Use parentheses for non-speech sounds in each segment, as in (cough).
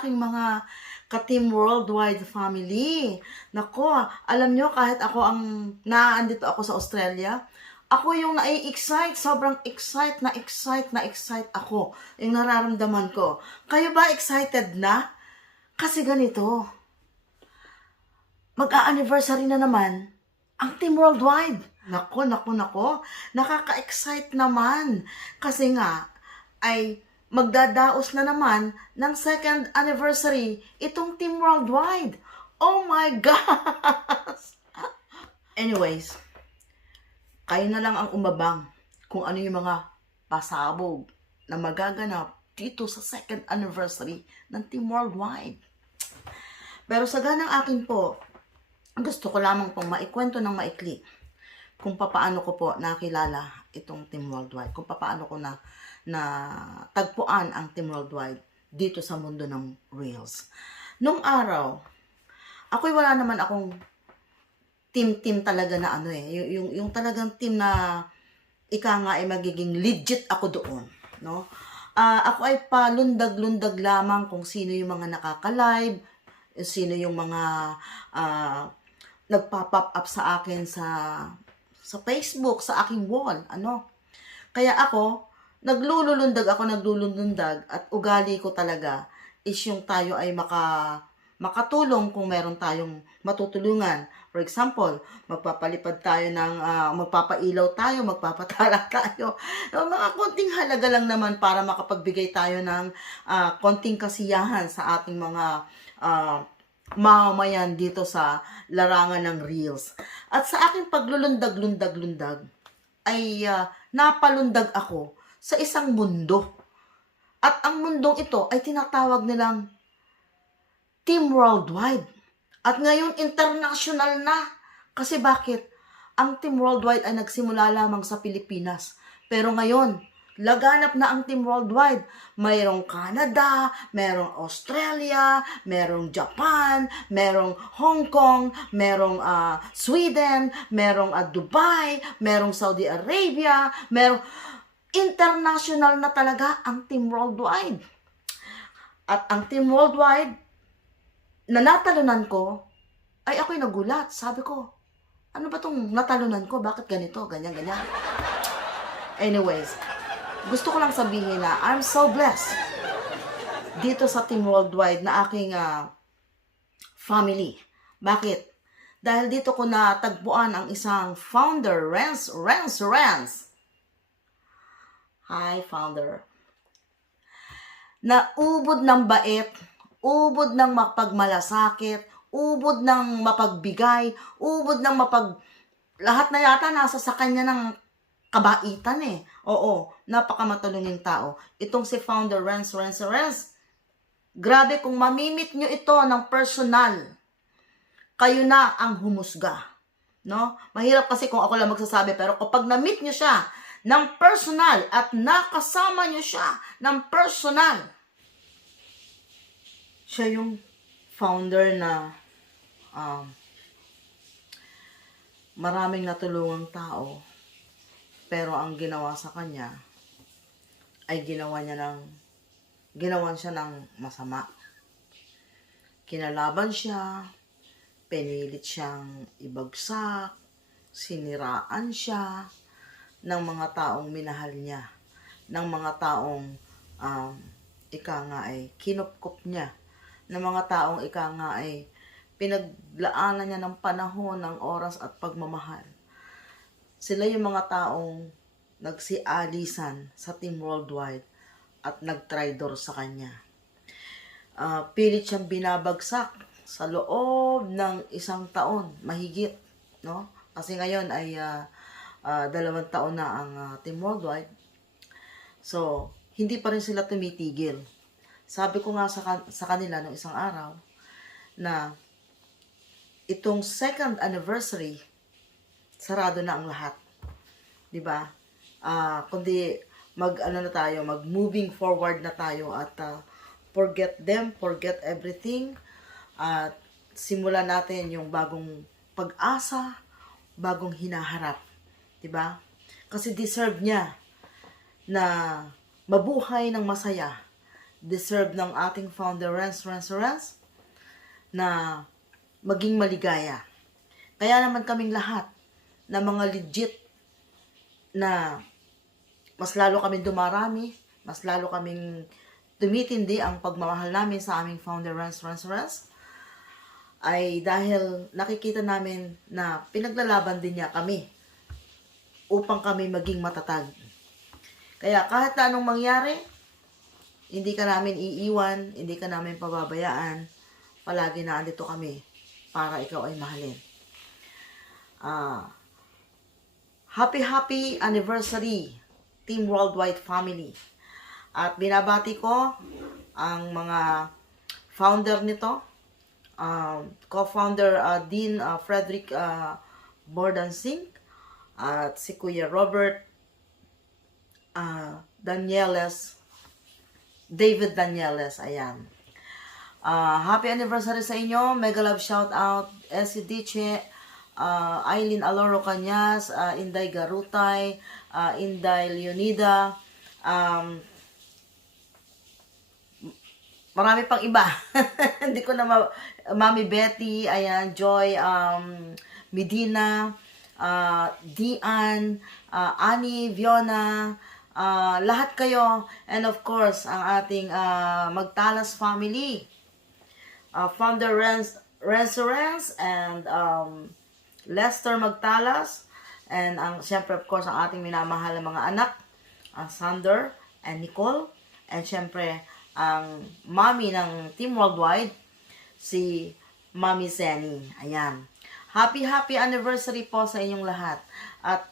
aking mga ka-Team Worldwide family. Nako, alam nyo, kahit ako ang naandito ako sa Australia, ako yung nai-excite, sobrang excite na excite na excite ako. Yung nararamdaman ko. Kayo ba excited na? Kasi ganito, mag-a-anniversary na naman ang Team Worldwide. Nako, nako, nako. Nakaka-excite naman. Kasi nga, ay magdadaos na naman ng second anniversary itong Team Worldwide. Oh my (laughs) gosh! Anyways, kayo na lang ang umabang kung ano yung mga pasabog na magaganap dito sa second anniversary ng Team Worldwide. Pero sa ganang akin po, gusto ko lamang pong maikwento ng maikli kung papaano ko po nakilala itong Team Worldwide, kung papaano ko na na tagpuan ang Team Worldwide dito sa mundo ng Reels. Nung araw, ako'y wala naman akong team-team talaga na ano eh, yung, yung, talagang team na ika nga ay magiging legit ako doon, no? Ah, ako ay palundag-lundag lamang kung sino yung mga nakaka-live, sino yung mga ah, nagpa-pop up sa akin sa sa Facebook, sa aking wall, ano. Kaya ako, naglululundag ako, naglulundag at ugali ko talaga is yung tayo ay maka makatulong kung meron tayong matutulungan. For example, magpapalipad tayo ng, ah, magpapailaw tayo, magpapatala (laughs) tayo. Uh, mga konting halaga lang naman para makapagbigay tayo ng ah, konting kasiyahan sa ating mga ah, mamamayan dito sa larangan ng Reels. At sa aking paglulundag-lundag-lundag, ay ah, napalundag ako sa isang mundo. At ang mundong ito ay tinatawag nilang Team Worldwide. At ngayon, international na. Kasi bakit? Ang Team Worldwide ay nagsimula lamang sa Pilipinas. Pero ngayon, laganap na ang Team Worldwide. Mayroong Canada, mayroong Australia, mayroong Japan, mayroong Hong Kong, mayroong ah, Sweden, mayroong ah, Dubai, mayroong Saudi Arabia, mayroong international na talaga ang Team Worldwide. At ang Team Worldwide na natalunan ko, ay ako'y nagulat. Sabi ko, ano ba tong natalunan ko? Bakit ganito? Ganyan, ganyan. Anyways, gusto ko lang sabihin na I'm so blessed dito sa Team Worldwide na aking ah, family. Bakit? Dahil dito ko natagpuan ang isang founder, Renz, Renz, Renz. Hi, founder. Na ubod ng bait, ubod ng mapagmalasakit, ubod ng mapagbigay, ubod ng mapag... Lahat na yata nasa sa kanya ng kabaitan eh. Oo, napakamatulunging tao. Itong si founder Renz, Renz, Renz, grabe kung mamimit nyo ito ng personal, kayo na ang humusga. No? Mahirap kasi kung ako lang magsasabi, pero kapag na-meet nyo siya ng personal at nakasama nyo siya ng personal, siya yung founder na um, maraming natulungang tao pero ang ginawa sa kanya ay ginawa niya ng ginawan siya ng masama. Kinalaban siya, pinilit siyang ibagsak, siniraan siya ng mga taong minahal niya, ng mga taong um, ika nga ay kinupkup niya, ng mga taong ika nga ay pinaglaanan niya ng panahon, ng oras at pagmamahal. Sila yung mga taong nagsialisan sa Team Worldwide at nagtraidor sa kanya. Ah, pilit siyang binabagsak sa loob ng isang taon, mahigit, no? Kasi ngayon ay ah, ah, dalawang taon na ang ah, Team Worldwide. So, hindi pa rin sila tumitigil. Sabi ko nga sa, kan- sa kanila nung isang araw na itong second anniversary, sarado na ang lahat. 'Di ba? Ah, kundi mag ano na tayo, mag moving forward na tayo at ah, forget them, forget everything at simulan natin yung bagong pag-asa, bagong hinaharap, 'di ba? Kasi deserve niya na mabuhay ng masaya deserve ng ating founder Renz Renz Renz na maging maligaya. Kaya naman kaming lahat na mga legit na mas lalo kaming dumarami, mas lalo kaming tumitindi ang pagmamahal namin sa aming founder Renz Renz Renz ay dahil nakikita namin na pinaglalaban din niya kami upang kami maging matatag. Kaya kahit anong mangyari, hindi ka namin iiwan, hindi ka namin pababayaan, palagi na andito kami para ikaw ay mahalin. Ah, happy happy anniversary Team Worldwide Family. At binabati ko ang mga founder nito, um, co-founder uh, Dean uh, Frederick uh, Bordansing at si Kuya Robert uh, Danieles David Danieles, ayan. Uh, happy anniversary sa inyo. Mega love shout out. Essie Diche, uh, Aileen Aloro Cañas, uh, Inday Garutay, uh, Inday Leonida, um, marami pang iba. (laughs) Hindi ko na ma- Mami Betty, ayan, Joy, um, Medina, uh, Dian, uh, Annie, Viona, uh, lahat kayo. And of course, ang ating uh, Magtalas family. Uh, Renz, Renz Renz and um, Lester Magtalas. And ang, syempre, of course, ang ating minamahal na mga anak, uh, Sander and Nicole. And syempre, ang mommy ng Team Worldwide, si Mami Zenny. Ayan. Happy, happy anniversary po sa inyong lahat. At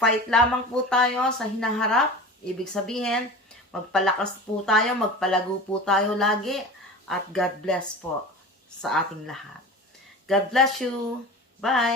fight lamang po tayo sa hinaharap. Ibig sabihin, magpalakas po tayo, magpalago po tayo lagi. At God bless po sa ating lahat. God bless you. Bye!